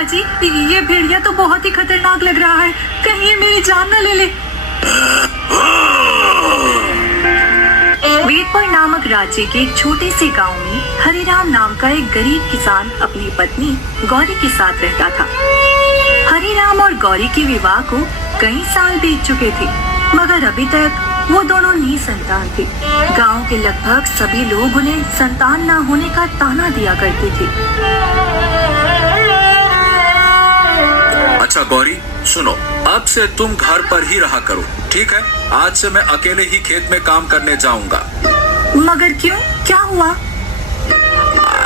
अजी, ये भेड़िया तो बहुत ही खतरनाक लग रहा है, कहीं ये मेरी जान न ले ले। वेदपुर नामक राज्य के एक छोटे से गांव में हरिराम नाम का एक गरीब किसान अपनी पत्नी गौरी के साथ रहता था। हरिराम और गौरी के विवाह को कई साल बीत चुके थे, मगर अभी तक वो दोनों निसंतान थे। गांव के लगभग सभी लोग उन्हें संतान न होने का ताना दिया करते थे। अच्छा गौरी, सुनो, अब से तुम घर पर ही रहा करो, ठीक है? आज से मैं अकेले ही खेत में काम करने जाऊंगा। मगर क्यों, क्या हुआ?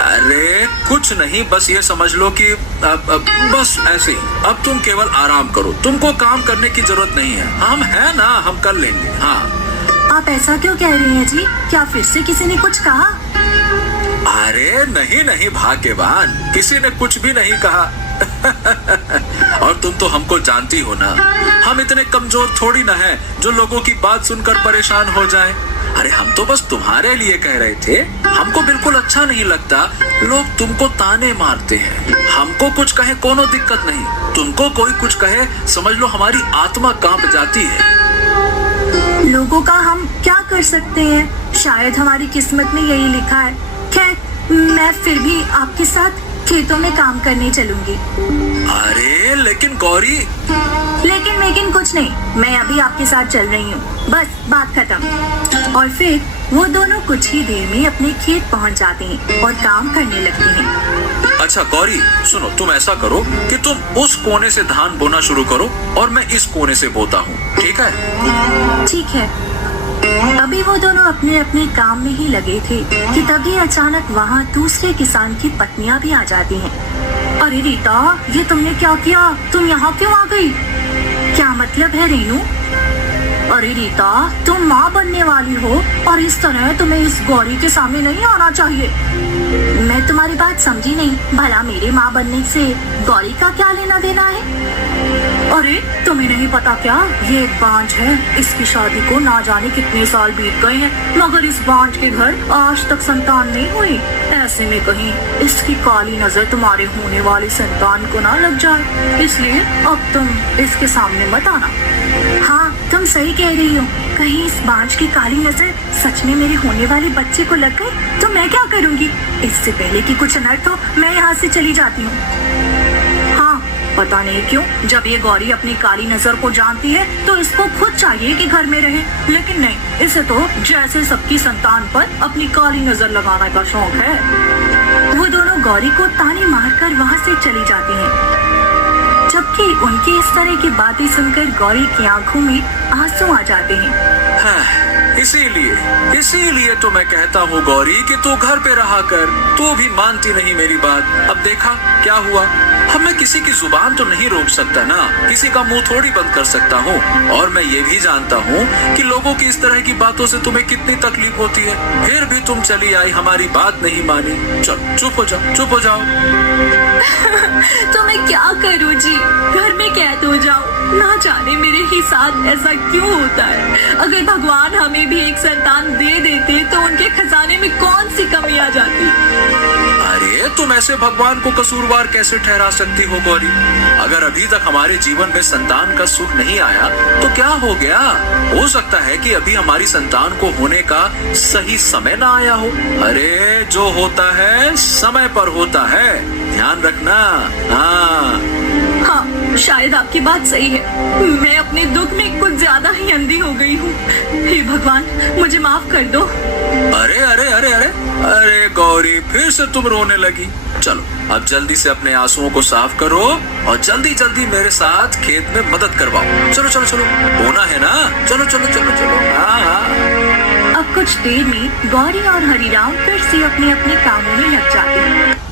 अरे कुछ नहीं, बस ये समझ लो कि बस ऐसे ही। अब तुम केवल आराम करो, तुमको काम करने की जरूरत नहीं है। हम है ना, हम कर लेंगे। हाँ। आप ऐसा क्यों कह रही हैं जी? क्या फिर से किसी ने कुछ कहा? अरे नहीं भाग्यवान, किसी ने कुछ भी नहीं कहा। और तुम तो हमको जानती हो ना, हम इतने कमजोर थोड़ी ना हैं जो लोगों की बात सुनकर परेशान हो जाएं। अरे हम तो बस तुम्हारे लिए कह रहे थे। हमको बिल्कुल अच्छा नहीं लगता लोग तुमको ताने मारते हैं। हमको कुछ कहे कोनो दिक्कत नहीं, तुमको कोई कुछ कहे समझ लो हमारी आत्मा कांप जाती है। लोगों का हम क्या कर सकते हैं, शायद हमारी किस्मत में यही लिखा है। खैर, मैं फिर भी आपके साथ खेतों में काम करने चलूंगी। अरे लेकिन गौरी। लेकिन कुछ नहीं, मैं अभी आपके साथ चल रही हूँ, बस बात खत्म। और फिर वो दोनों कुछ ही देर में अपने खेत पहुँच जाते हैं और काम करने लगते हैं। अच्छा गौरी सुनो, तुम ऐसा करो कि तुम उस कोने से धान बोना शुरू करो और मैं इस कोने से बोता हूँ, ठीक है? ठीक है। अभी वो दोनों अपने अपने काम में ही लगे थे कि तभी अचानक वहाँ दूसरे किसान की पत्नियाँ भी आ जाती हैं। अरे रीता, ये तुमने क्या किया? तुम यहाँ क्यों आ गई? क्या मतलब है रेनू? अरे रीता, तुम माँ बनने वाली हो और इस तरह तुम्हें इस गौरी के सामने नहीं आना चाहिए। मैं तुम्हारी बात समझी नहीं, भला मेरे माँ बनने से गौरी का क्या लेना देना है? अरे तुम्हें नहीं पता क्या, ये एक बांझ है, इसकी शादी को ना जाने कितने साल बीत गए हैं, मगर इस बांझ के घर आज तक संतान नहीं हुई। ऐसे में कहीं इसकी काली नजर तुम्हारे होने वाली संतान को ना लग जाए, इसलिए अब तुम इसके सामने मत आना। हाँ, तुम सही कह रही हो, कहीं इस बांझ की काली नजर सच में मेरे होने वाले बच्चे को लग गई तो मैं क्या करूँगी? इससे पहले कि कुछ अनर्थ हो, मैं यहाँ से चली जाती हूँ। पता नहीं क्यों जब ये गौरी अपनी काली नजर को जानती है तो इसको खुद चाहिए कि घर में रहे, लेकिन नहीं, इसे तो जैसे सबकी संतान पर अपनी काली नजर लगाने का शौक है। वो दोनों गौरी को ताने मारकर वहाँ से चली जाती हैं, जबकि उनकी इस तरह की बातें सुनकर गौरी की आंखों में आंसू आ जाते हैं। हाँ, इसीलिए तो मैं कहता हूँ गौरी कि तू घर पे रहा कर। तू भी मानती नहीं मेरी बात। अब देखा क्या हुआ। अब मैं किसी की जुबान तो नहीं रोक सकता ना, किसी का मुंह थोड़ी बंद कर सकता हूँ। और मैं ये भी जानता हूँ कि लोगों की इस तरह की बातों से तुम्हें कितनी तकलीफ होती है, फिर भी तुम चली आई, हमारी बात नहीं मानी। चलो चुप हो जाओ। तो मैं क्या करूँ जी, घर में कैद हो जाऊँ? ना जाने मेरे ही साथ ऐसा क्यों होता है। अगर भगवान हमें भी एक संतान दे देते तो उनके खजाने में कौन सी कमी आ जाती। अरे तुम ऐसे भगवान को कसूरवार कैसे ठहरा सकती हो गौरी? अगर अभी तक हमारे जीवन में संतान का सुख नहीं आया तो क्या हो गया? हो सकता है कि अभी हमारी संतान को होने का सही समय ना आया हो। अरे जो होता है समय पर होता है, ध्यान रखना। हाँ, शायद आपकी बात सही है, मैं अपने दुख में कुछ ज्यादा ही अंधी हो गई हूँ। हे भगवान, मुझे माफ कर दो। अरे गौरी, फिर से तुम रोने लगी। चलो अब जल्दी से अपने आंसुओं को साफ करो और जल्दी मेरे साथ खेत में मदद करवाओ। चलो होना है ना, चलो। अब कुछ देर में गौरी और हरिराम फिर से अपने अपने कामों में लग जाते हैं।